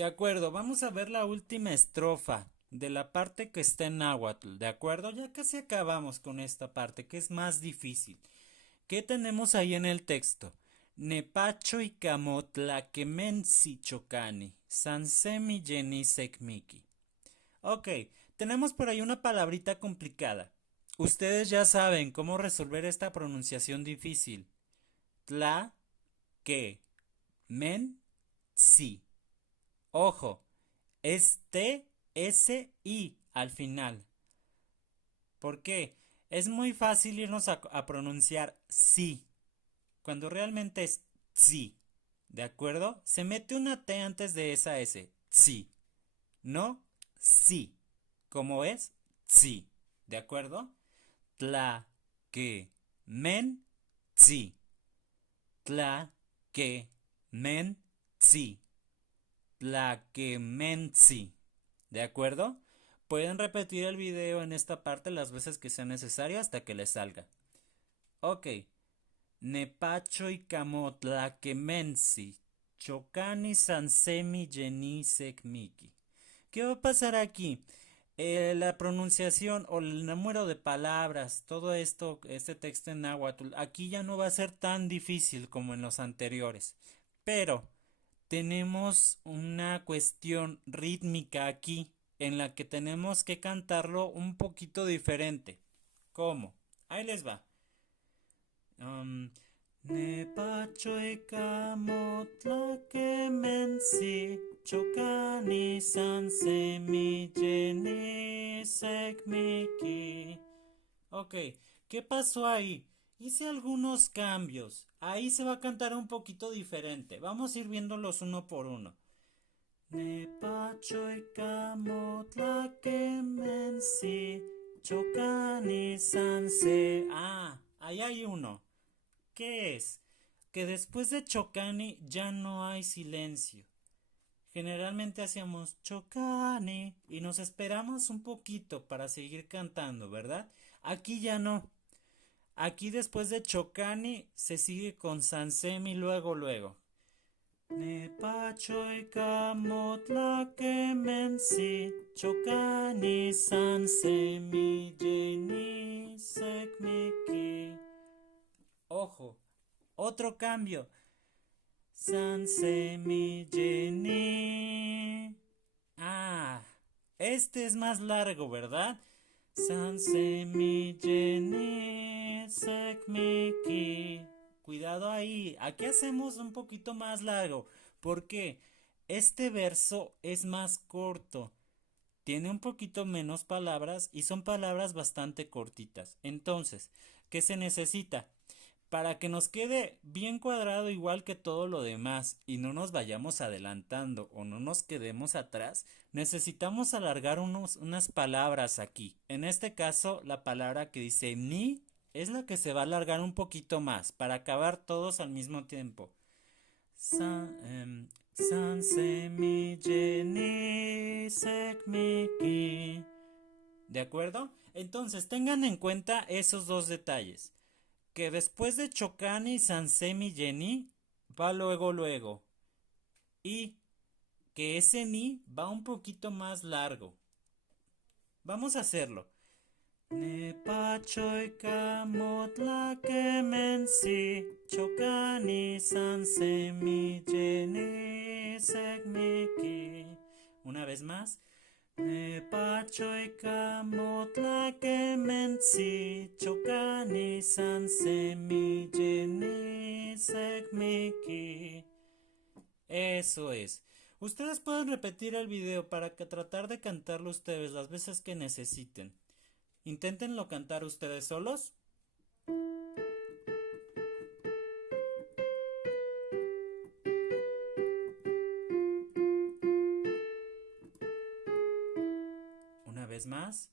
De acuerdo, vamos a ver la última estrofa de la parte que está en náhuatl, ¿de acuerdo? Ya casi acabamos con esta parte que es más difícil. ¿Qué tenemos ahí en el texto? Nepacho y camotla kemensi chocani, sansemi yeni sekmiki. Ok, tenemos por ahí una palabrita complicada. Ustedes ya saben cómo resolver esta pronunciación difícil. Tla, que, men, si. Ojo, es T, S, I al final. ¿Por qué? Es muy fácil irnos a pronunciar sí, cuando realmente es sí. ¿De acuerdo? Se mete una T antes de esa S. Sí. No, sí. ¿Cómo es? Sí. ¿De acuerdo? Tla, que, men, sí. Tla, que, men, sí. Tlaquemensi. ¿De acuerdo? Pueden repetir el video en esta parte las veces que sea necesario hasta que les salga. Ok. Nepacho y camotlaquemensi. Chocani sansemi yeni sekmiki. ¿Qué va a pasar aquí? La pronunciación o el número de palabras, todo esto, este texto en náhuatl, aquí ya no va a ser tan difícil como en los anteriores. Pero tenemos una cuestión rítmica aquí en la que tenemos que cantarlo un poquito diferente. ¿Cómo? Ahí les va. Um, Nepachoika motlake mensi chokani sansemi jeni sekmiki. Ok, ¿qué pasó ahí? Hice algunos cambios. Ahí se va a cantar un poquito diferente. Vamos a ir viéndolos uno por uno. Nepachoika motlake mensi chokani sanse. Ah, ahí hay uno. ¿Qué es? Que después de Chocani ya no hay silencio. Generalmente hacíamos Chocani y nos esperamos un poquito para seguir cantando, ¿verdad? Aquí ya no. Aquí después de Chocani se sigue con Sansemi luego luego. Nepachoy kamotla kemensi Chocani Sansemi Jeni Sekmiki. Ojo, otro cambio. Sansemilleni. Ah, este es más largo, ¿verdad? Sansemilleni sekmiki. Cuidado ahí. Aquí hacemos un poquito más largo. Porque este verso es más corto. Tiene un poquito menos palabras y son palabras bastante cortitas. Entonces, ¿qué se necesita? Para que nos quede bien cuadrado igual que todo lo demás y no nos vayamos adelantando o no nos quedemos atrás, necesitamos alargar unas palabras aquí. En este caso, la palabra que dice ni es la que se va a alargar un poquito más para acabar todos al mismo tiempo. San semilleni sekmiki. ¿De acuerdo? Entonces tengan en cuenta esos dos detalles que después de Chocani, Sansemi, Jenny va luego luego y que ese ni va un poquito más largo. Vamos a hacerlo. Nepachoy kamotla kemensi Chocani Sansemi Jenny Sekmiki. Una vez más. Nepachoy kamotla kemensi Chocani Sansemi Jenny Sekmiki. Eso es. Ustedes pueden repetir el video para que tratar de cantarlo ustedes las veces que necesiten. Inténtenlo cantar ustedes solos. Una vez más.